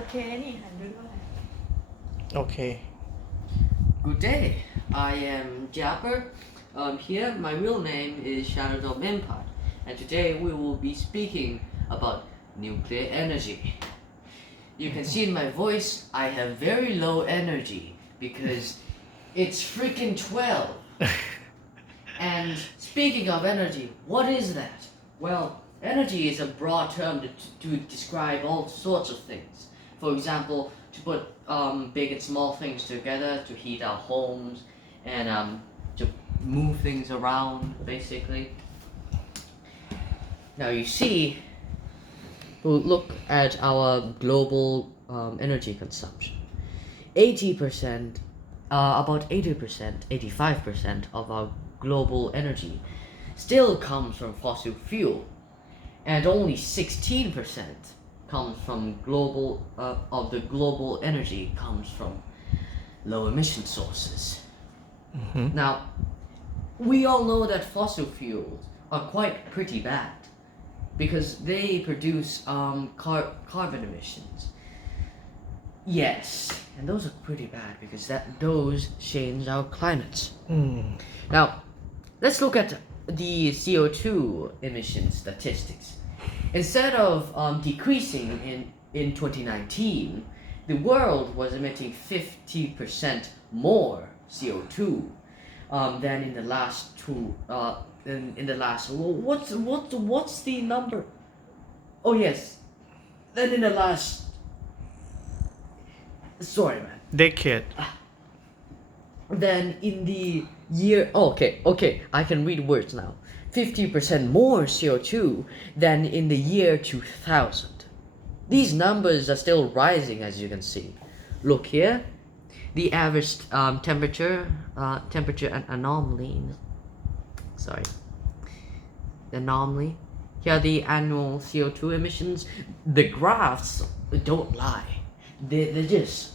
LK นี่หันดูด้วย Okay. Good day, I am Japper. Here, my real name is S.Impact, and today we will be speaking about nuclear energy. You can see in my voice, I have very low energy because it's freaking 12. And speaking of energy, what is that? Well, energy is a broad term to describe all sorts of things. For example, to put big and small things together to heat our homes and to move things around, basically. Now you see, we'll look at our global energy consumption. 80%, about 80%, 85% of our global energy still comes from fossil fuel, and only 16% comes from of the global energy comes from low emission sources. Now, we all know that fossil fuels are quite pretty bad because they produce carbon emissions. Yes, and those are pretty bad because those change our climates. Now, let's look at the CO2 emission statistics. Instead of decreasing in 2019, the world was emitting 50% more CO2 than in the last what's the number? Oh yes, then in the last. Sorry, man. Decade. Then in the year, okay, I can read words now. 50% more CO2 than in the year 2000. These numbers are still rising, as you can see. Look here, the average temperature anomaly. Sorry, anomaly. Here are the annual CO2 emissions. The graphs don't lie. They just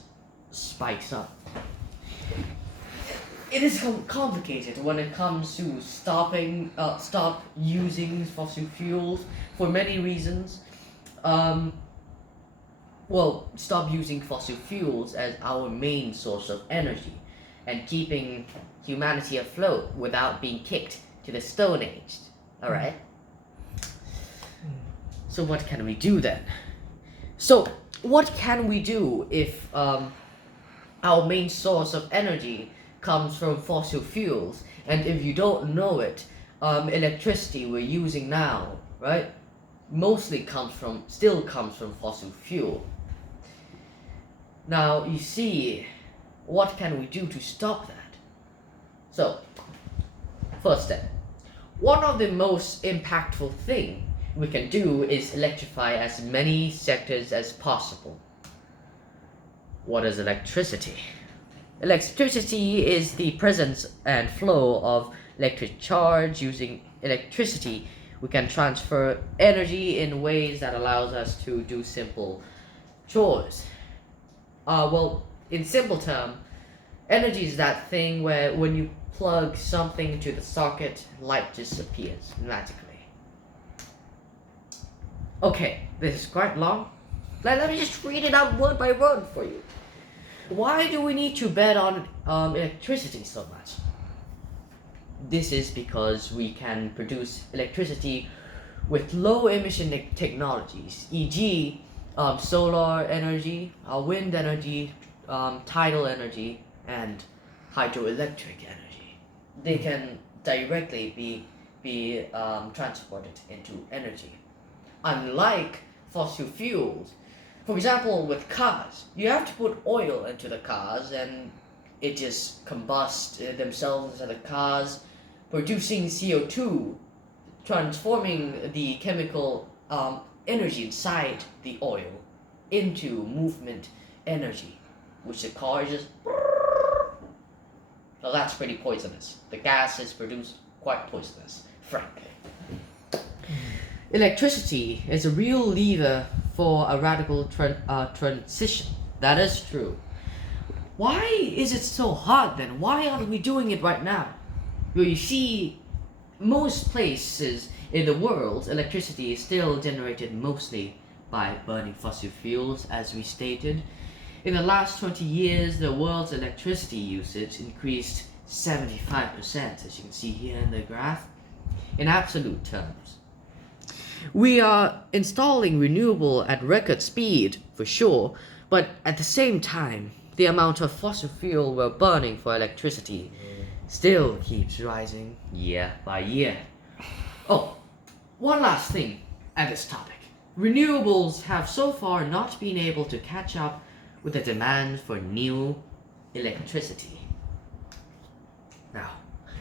spikes up. It is complicated when it comes to stop using fossil fuels for many reasons. Stop using fossil fuels as our main source of energy and keeping humanity afloat without being kicked to the Stone Age. Alright? So what can we do then? What can we do if our main source of energy comes from fossil fuels, and if you don't know it, electricity we're using now, right, still comes from fossil fuel. Now you see, what can we do to stop that? So, first step, one of the most impactful thing we can do is electrify as many sectors as possible. What is electricity? Electricity is the presence and flow of electric charge. Using electricity, we can transfer energy in ways that allows us to do simple chores. In simple term, energy is that thing where when you plug something to the socket, light just appears magically. Okay, this is quite long. Let me just read it out word by word for you. Why do we need to bet on electricity so much? This is because we can produce electricity with low emission technologies, e.g. solar energy, wind energy, tidal energy, and hydroelectric energy. They can directly be transported into energy. Unlike fossil fuels, for example, with cars, you have to put oil into the cars and it just combusts themselves into the cars, producing CO2, transforming the chemical energy inside the oil into movement energy, which the car just. So that's pretty poisonous. The gas is produced quite poisonous, frankly. Electricity is a real lever for a radical transition. That is true. Why is it so hard then? Why aren't we doing it right now? Well, you see, most places in the world, electricity is still generated mostly by burning fossil fuels, as we stated. In the last 20 years, the world's electricity usage increased 75%, as you can see here in the graph, in absolute terms. We are installing renewable at record speed, for sure, but at the same time, the amount of fossil fuel we're burning for electricity still keeps rising year by year. Oh, one last thing at this topic. Renewables have so far not been able to catch up with the demand for new electricity. Now,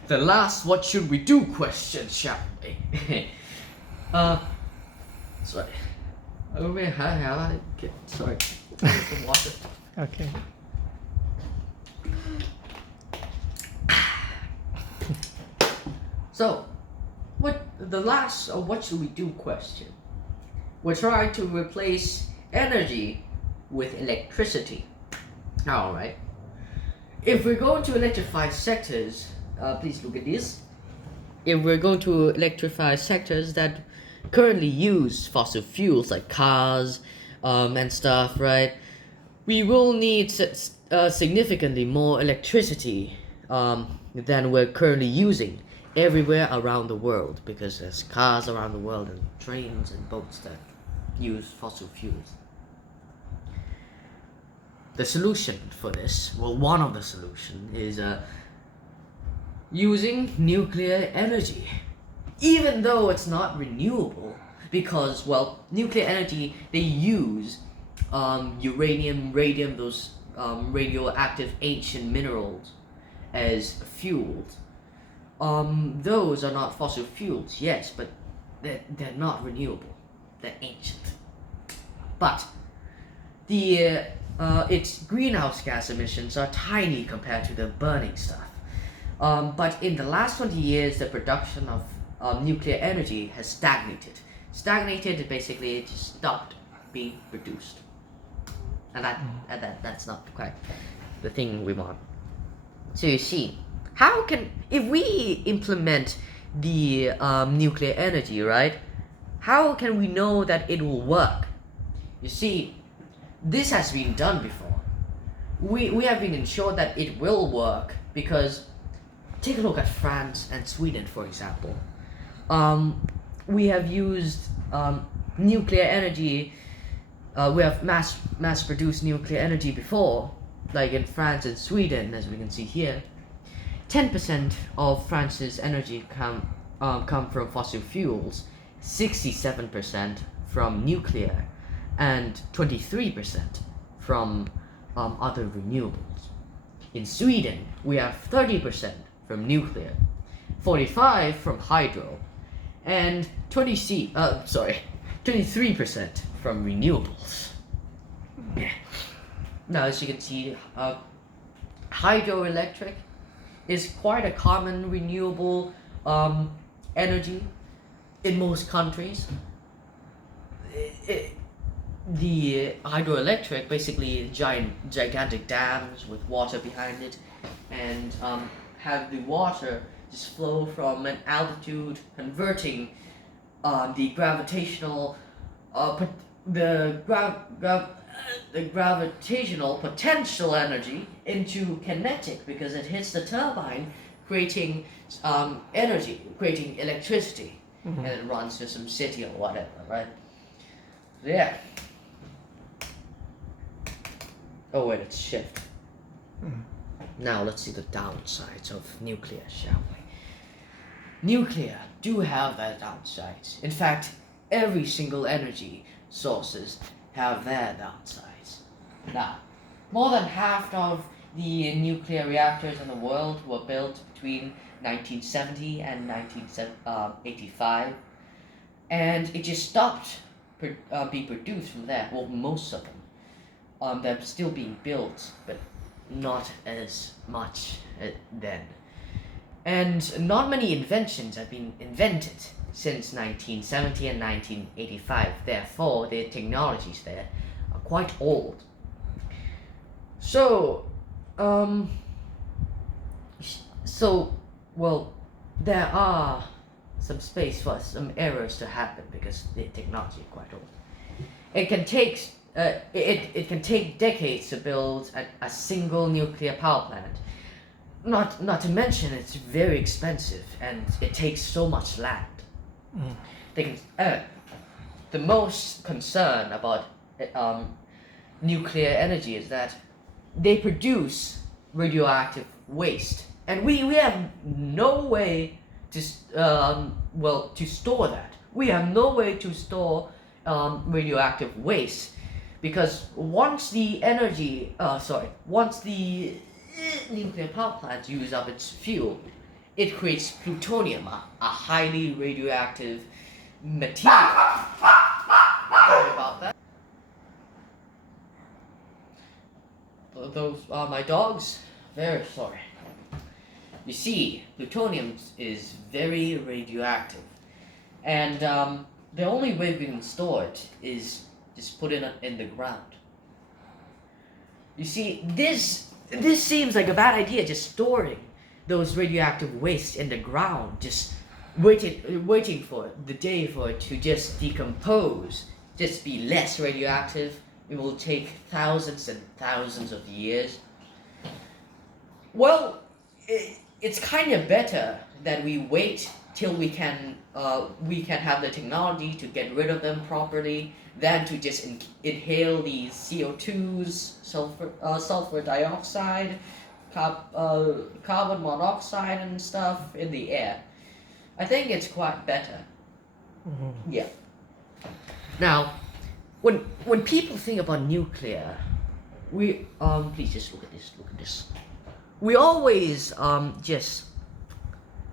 the last what should we do question, shall we? Sorry. Sorry. Some water. Okay. So, what should we do question? We're trying to replace energy with electricity. Alright. If we're going to electrify sectors, please look at this. If we're going to electrify sectors that currently use fossil fuels like cars and stuff, right? We will need significantly more electricity than we're currently using everywhere around the world, because there's cars around the world and trains and boats that use fossil fuels. The solution for this, well, one of the solutions is using nuclear energy, even though it's not renewable, because, well, nuclear energy, they use uranium, radium, those radioactive ancient minerals as fuels. Those are not fossil fuels, yes, but they're not renewable. They're ancient. But its greenhouse gas emissions are tiny compared to the burning stuff. But in the last 20 years, the production of nuclear energy has stagnated. Stagnated, basically, it just stopped being produced. And that's not quite the thing we want. So you see, if we implement the nuclear energy, right? How can we know that it will work? You see, this has been done before. We have been ensured that it will work because take a look at France and Sweden, for example. We have used nuclear energy. We have mass-produced nuclear energy before, like in France and Sweden, as we can see here. 10% of France's energy come from fossil fuels, 67% from nuclear, and 23% from other renewables. In Sweden, we have 30% from nuclear, 45% from hydro, and 23% from renewables. Now, as you can see, hydroelectric is quite a common renewable energy in most countries. The hydroelectric, basically gigantic dams with water behind it, and have the water just flow from an altitude, converting the gravitational potential energy into kinetic, because it hits the turbine, creating energy, creating electricity, and it runs to some city or whatever, right? So yeah. Oh wait, let's shift. Now let's see the downsides of nuclear, shall we? Nuclear do have their downsides. In fact, every single energy sources have their downsides. Now, more than half of the nuclear reactors in the world were built between 1970 and 1985, and it just stopped being produced from there. Well, most of them. They're still being built, but not as much then. And not many inventions have been invented since 1970 and 1985. Therefore, the technologies there are quite old. So, well, there are some space for some errors to happen because the technology is quite old. It can take it can take decades to build a single nuclear power plant. Not to mention it's very expensive and it takes so much land. They can, the most concern about nuclear energy is that they produce radioactive waste, and we have no way to to store that. We have no way to store radioactive waste, because once the nuclear power plant use up its fuel, it creates plutonium, a highly radioactive material. Sorry about that. Those are my dogs. Very sorry. You see, plutonium is very radioactive, and the only way we can store it is just put it in the ground. You see, this seems like a bad idea, just storing those radioactive waste in the ground, just waiting for the day for it to just decompose, just be less radioactive. It will take thousands and thousands of years. Well, it's kind of better that we wait till we can have the technology to get rid of them properly, than to just inhale these CO2s, sulfur dioxide, carbon monoxide and stuff in the air. I think it's quite better. Yeah. Now, when people think about nuclear, we please just look at this. We always just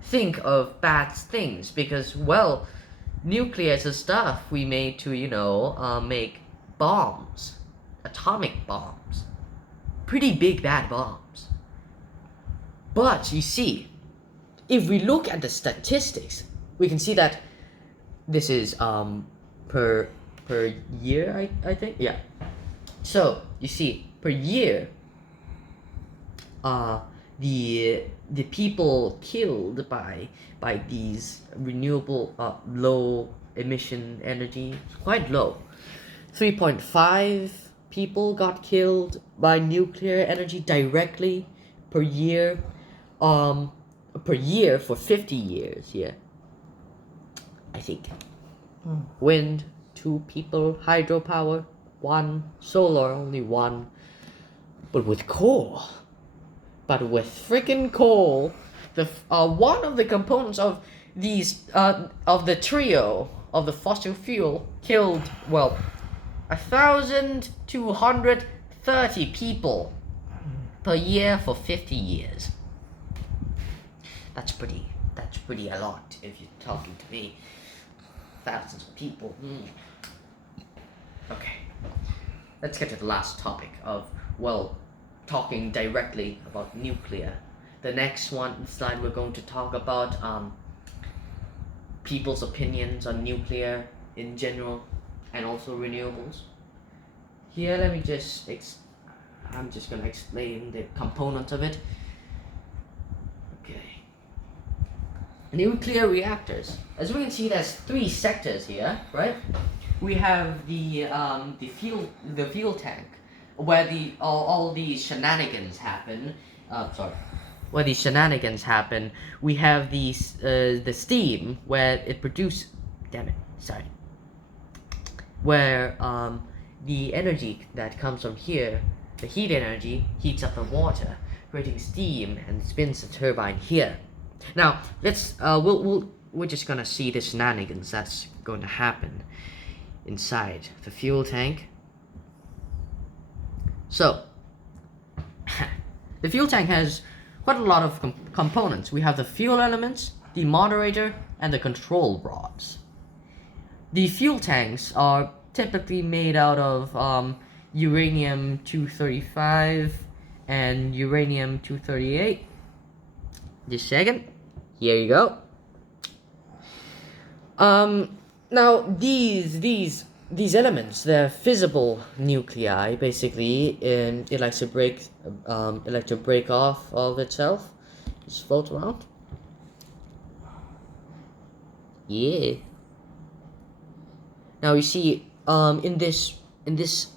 think of bad things, because, well, nuclear is the stuff we made to, make bombs, atomic bombs, pretty big bad bombs. But you see, if we look at the statistics, we can see that this is per year, I think. Yeah. So you see, per year, the people killed by these renewable low emission energy is quite low. 3.5 people got killed by nuclear energy directly per year. Per year for 50 years. Yeah. I think. Wind, 2 people. Hydropower, 1. Solar, only 1. But with coal, freaking coal, the one of the components of these of the trio of the fossil fuel killed 1,230 people per year for 50 years. That's pretty a lot if you're talking to me. Thousands of people. Okay. Let's get to the last topic of, talking directly about nuclear. The next slide we're going to talk about people's opinions on nuclear in general, and also renewables. Here, let me I'm just going to explain the components of it. Okay. Nuclear reactors. As we can see, there's 3 sectors here, right? We have the fuel tank, where all these shenanigans happen. Where these shenanigans happen. We have the steam, where it produces. Where the energy that comes from here, the heat energy, heats up the water, creating steam, and spins the turbine here. Now we're just gonna see the shenanigans that's going to happen inside the fuel tank. So, the fuel tank has quite a lot of components. We have the fuel elements, the moderator, and the control rods. The fuel tanks are typically made out of uranium-235 and uranium-238. Just a second. Here you go. Now these elements, they're fissile nuclei. Basically, it likes to break off of itself, just float around. Yeah. Now you see, in this in this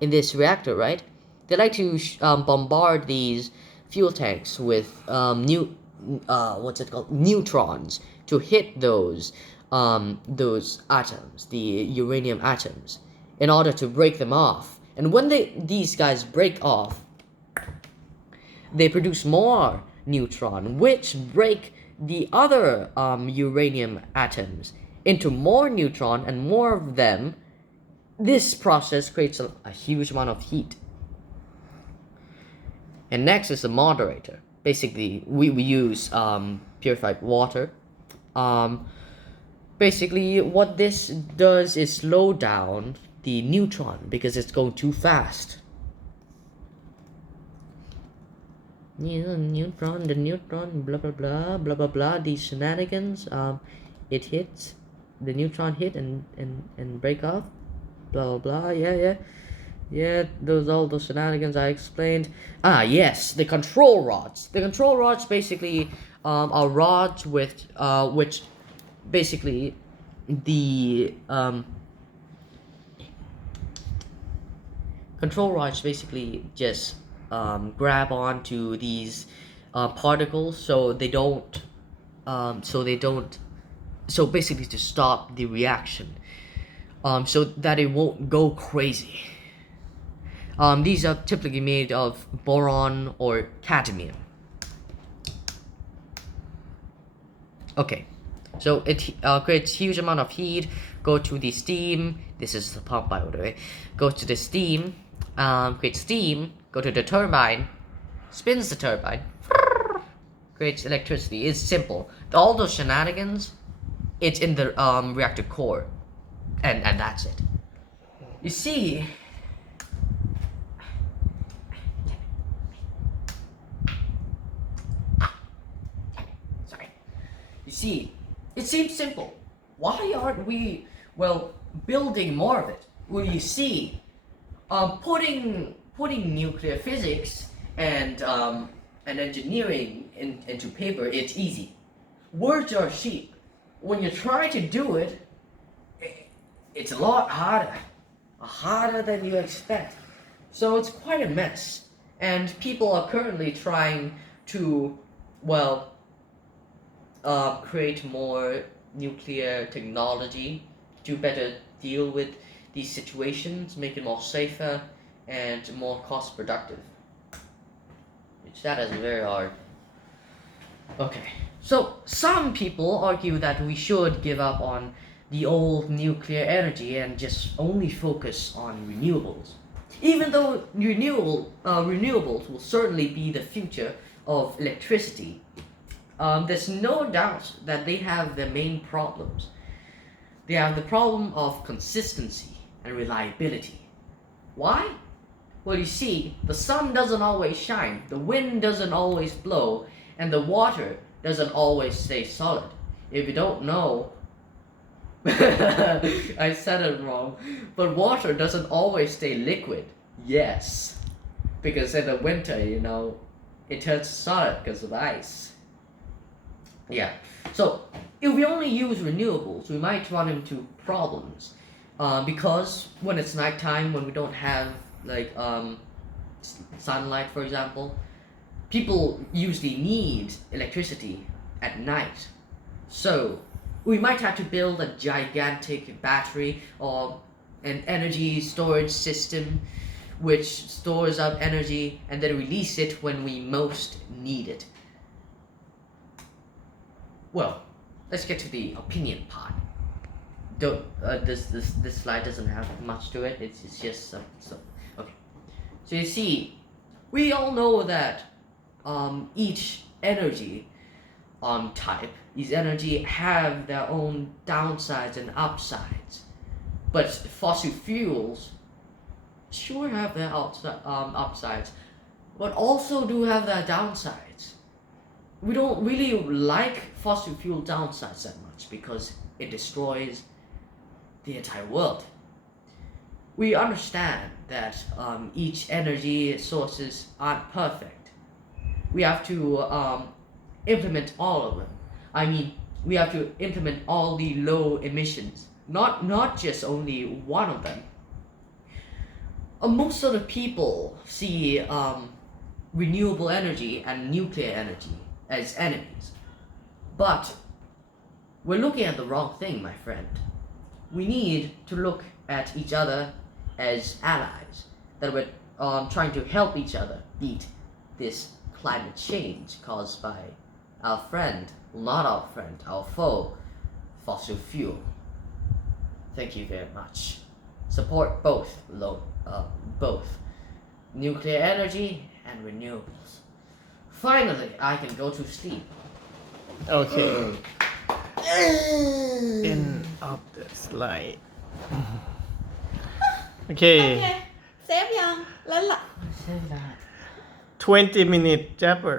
in this reactor, right? They like to bombard these fuel tanks with what's it called, neutrons, to hit those atoms, the uranium atoms, in order to break them off. And when these guys break off, they produce more neutron, which break the other uranium atoms into more neutron and more of them. This process creates a huge amount of heat. And next is the moderator. Basically, we use purified water. Basically, what this does is slow down the neutron because it's going too fast. The neutron, blah blah blah, blah blah blah. These shenanigans. It hits, the neutron hit and break off. Blah blah blah. Yeah. All those shenanigans I explained. Yes, the control rods. The control rods basically are rods with which basically the control rods basically just grab onto these particles so basically to stop the reaction, so that it won't go crazy. These are typically made of boron or cadmium. Okay, so it creates huge amount of heat. Go to the steam. This is the pump, by the way. Go to the steam. Create steam. Go to the turbine. Spins the turbine. Creates electricity. It's simple. All those shenanigans, it's in the reactor core, and that's it. You see. You see, it seems simple. Why aren't we, building more of it? Well, you see, putting nuclear physics and engineering into paper, it's easy. Words are cheap. When you try to do it, it's a lot harder than you expect. So it's quite a mess. And people are currently trying to, create more nuclear technology to better deal with these situations, make it more safer and more cost productive. Which that is very hard. Okay, so some people argue that we should give up on the old nuclear energy and just only focus on renewables. Even though renewables will certainly be the future of electricity, there's no doubt that they have their main problems. They have the problem of consistency and reliability. Why? Well, you see, the sun doesn't always shine, the wind doesn't always blow, and the water doesn't always stay solid. If you don't know, I said it wrong, but water doesn't always stay liquid. Yes, because in the winter, it turns solid because of ice. Yeah, so if we only use renewables, we might run into problems, because when it's nighttime, when we don't have sunlight, for example, people usually need electricity at night. So we might have to build a gigantic battery or an energy storage system which stores up energy and then release it when we most need it. Well, let's get to the opinion part. This slide doesn't have much to it. It's just some. Okay. So you see, we all know that each energy type, each energy have their own downsides and upsides. But fossil fuels sure have their upsides, but also do have their downsides. We don't really like fossil fuel downsides that much because it destroys the entire world. We understand that each energy sources aren't perfect. We have to implement all of them. I mean, we have to implement all the low emissions not just only one of them. Most of the people see renewable energy and nuclear energy as enemies. But we're looking at the wrong thing, my friend. We need to look at each other as allies, that we're trying to help each other beat this climate change caused by our friend, not our friend, our foe, fossil fuel. Thank you very much. Support both nuclear energy and renewables. Finally, I can go to sleep. Okay. End of the slide. โอเค โอเค เซฟยังแล้วล่ะ 20 minute Japper